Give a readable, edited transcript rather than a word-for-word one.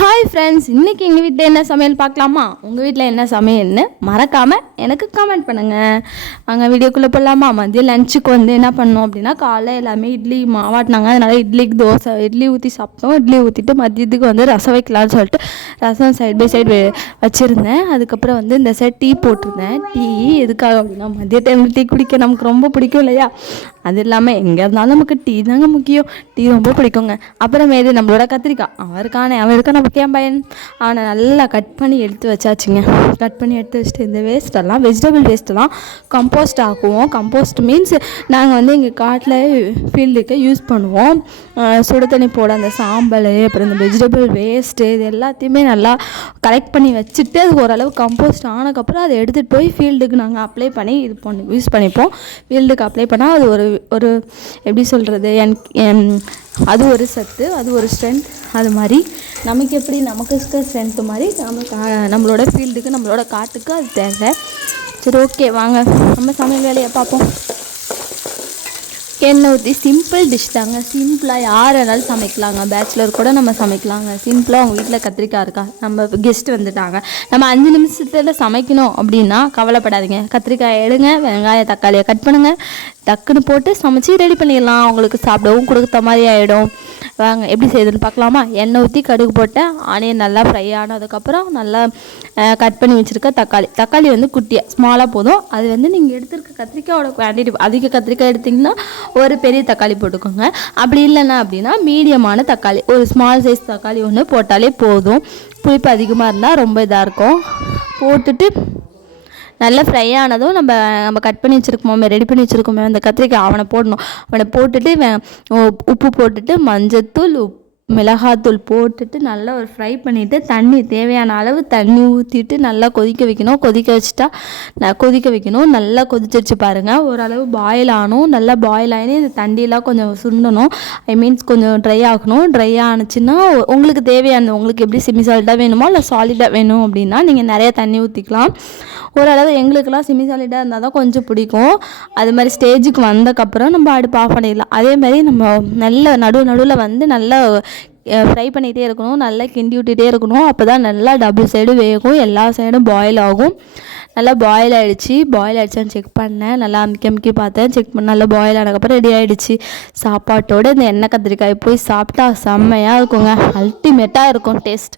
Hi friends, இன்றைக்கி எங்கள் வீட்டில் என்ன சமையல் பார்க்கலாமா? உங்கள் வீட்டில் என்ன சமையல்னு மறக்காமல் எனக்கு கமெண்ட் பண்ணுங்கள். நாங்கள் வீடியோக்குள்ளே போடலாமா? மதியம் லஞ்சுக்கு என்ன பண்ணோம் அப்படின்னா, காலைல எல்லாமே இட்லி மாவாட்டினாங்க. அதனால் இட்லிக்கு தோசை இட்லி ஊற்றி சாப்பிட்டோம். இட்லி ஊற்றிட்டு மதியத்துக்கு ரசம் வைக்கலான்னு சொல்லிட்டு ரசம் சைட் பை சைடு வச்சுருந்தேன். அதுக்கப்புறம் இந்த சைட் டீ போட்டிருந்தேன். டீ எதுக்காக அப்படின்னா, மதிய டைமில் டீ குடிக்க நமக்கு ரொம்ப பிடிக்கும் இல்லையா? அது இல்லாமல் எங்கே இருந்தாலும் நமக்கு டீ தாங்க முக்கியம். டீ ரொம்ப பிடிக்குங்க. அப்புறமேது நம்மளோட கத்திரிக்காய் அவருக்கான முக்கியம் பையன் அவனை நல்லா கட் பண்ணி எடுத்து வச்சாச்சுங்க. கட் பண்ணி எடுத்து வச்சுட்டு இந்த வேஸ்ட்டெல்லாம் வெஜிடபிள் வேஸ்ட்டெல்லாம் கம்போஸ்ட் ஆக்குவோம். கம்போஸ்ட் மீன்ஸ் நாங்கள் எங்கள் காட்டில் ஃபீல்டுக்கு யூஸ் பண்ணுவோம். சுடு தண்ணி போட அந்த சாம்பல், அப்புறம் இந்த வெஜிடபிள் வேஸ்ட்டு, இது எல்லாத்தையுமே நல்லா கலெக்ட் பண்ணி வச்சுட்டு அது ஓரளவு கம்போஸ்ட் ஆனதுக்கப்புறம் அதை எடுத்துகிட்டு போய் ஃபீல்டுக்கு நாங்கள் அப்ளை பண்ணி யூஸ் பண்ணிப்போம். ஃபீல்டுக்கு அப்ளை பண்ணால் அது ஒரு எப்படி சொல்கிறது, அது ஒரு சத்து, அது ஒரு ஸ்ட்ரென்த். அது மாதிரி நமக்கு எப்படி நமக்கு ஸ்ட்ரென்த்து மாதிரி நம்மளோட ஃபீல்டுக்கு நம்மளோட காட்டுக்கு அது தேவை. சரி, ஓகே, வாங்க நம்ம சமையல் வேலையை பார்ப்போம். எண்ணெய் ஊற்றி சிம்பிள் டிஷ் தாங்க. சிம்பிளாக யார் வேணாலும் சமைக்கலாங்க. பேச்சுலர் கூட நம்ம சமைக்கலாங்க. சிம்பிளாக அவங்க வீட்டில் கத்திரிக்காய் இருக்கா, நம்ம கெஸ்ட்டு வந்துட்டாங்க, நம்ம 5 நிமிஷத்தில் சமைக்கணும் அப்படின்னா கவலைப்படாதீங்க. கத்திரிக்காய் எடுங்க, வெங்காயம் தக்காளியை கட் பண்ணுங்கள், டக்குன்னு போட்டு சமைச்சி ரெடி பண்ணிடலாம். அவங்களுக்கு சாப்பிடவும் கொடுத்த மாதிரி ஆகிடும். வாங்க எப்படி செய்யுதுன்னு பார்க்கலாமா? எண்ணெய் ஊற்றி கடுகு போட்டேன். ஆனியன் நல்லா ஃப்ரை ஆனதுக்கப்புறம் நல்லா கட் பண்ணி வச்சுருக்க தக்காளி குட்டியாக ஸ்மாலாக போதும். அது நீங்கள் எடுத்துருக்க கத்திரிக்காயோட குவான்டிட்டி அதிக கத்திரிக்காய் எடுத்திங்கன்னா ஒரு பெரிய தக்காளி போட்டுக்கோங்க. அப்படி இல்லைன்னா அப்படின்னா மீடியமான தக்காளி, ஒரு ஸ்மால் சைஸ் தக்காளி ஒன்று போட்டாலே போதும். புளிப்பு அதிகமாக இருந்தால் ரொம்ப இதாக இருக்கும். போட்டுட்டு நல்லா ஃப்ரை ஆனதும் நம்ம கட் பண்ணி வச்சுருக்கோமே, ரெடி பண்ணி வச்சுருக்கோமே அந்த கத்திரிக்காய் அவனை போடணும். அவனை போட்டுட்டு உப்பு போட்டுட்டு மஞ்சத்தூள் மிளகாத்தூள் போட்டுட்டு நல்லா ஒரு ஃப்ரை பண்ணிவிட்டு தண்ணி தேவையான அளவு தண்ணி ஊற்றிட்டு நல்லா கொதிக்க வைக்கணும். நல்லா கொதிச்சிருச்சு பாருங்கள். ஓரளவு பாயில் ஆகணும். நல்லா பாயில் ஆகி இந்த தண்ணியெலாம் கொஞ்சம் சுண்டணும். மீன்ஸ் கொஞ்சம் ட்ரை ஆகணும். ட்ரை ஆனிச்சுன்னா உங்களுக்கு தேவையான, உங்களுக்கு எப்படி செமி சாலிடாக வேணுமோ இல்லை சாலிடாக வேணும் அப்படின்னா நீங்கள் நிறையா தண்ணி ஊற்றிக்கலாம். ஓரளவு எங்களுக்கெல்லாம் செமி சாலிடாக இருந்தால் தான் கொஞ்சம் பிடிக்கும். அது மாதிரி ஸ்டேஜுக்கு வந்தக்கப்புறம் நம்ம அடுப்பு ஆஃப் பண்ணிடலாம். அதேமாதிரி நம்ம நல்ல நடுவில் நல்லா ஃப்ரை பண்ணிகிட்டே இருக்கணும். நல்லா கிண்டி விட்டுகிட்டே இருக்கணும். அப்போ தான் நல்லா டபுள் சைடு வேகும், எல்லா சைடும் பாயில் ஆகும். நல்லா பாயில் ஆகிடுச்சான்னு செக் பண்ணேன். நல்லா அமுக்கி பார்த்தேன். செக் பண்ண நல்லா பாயில் ஆனதுக்கப்புறம் ரெடி ஆகிடுச்சு. சாப்பாட்டோடு இந்த எண்ணெய் கத்திரிக்காய் போய் சாப்பிட்டா செம்மையாக இருக்குங்க. அல்டிமேட்டாக இருக்கும் டேஸ்ட்.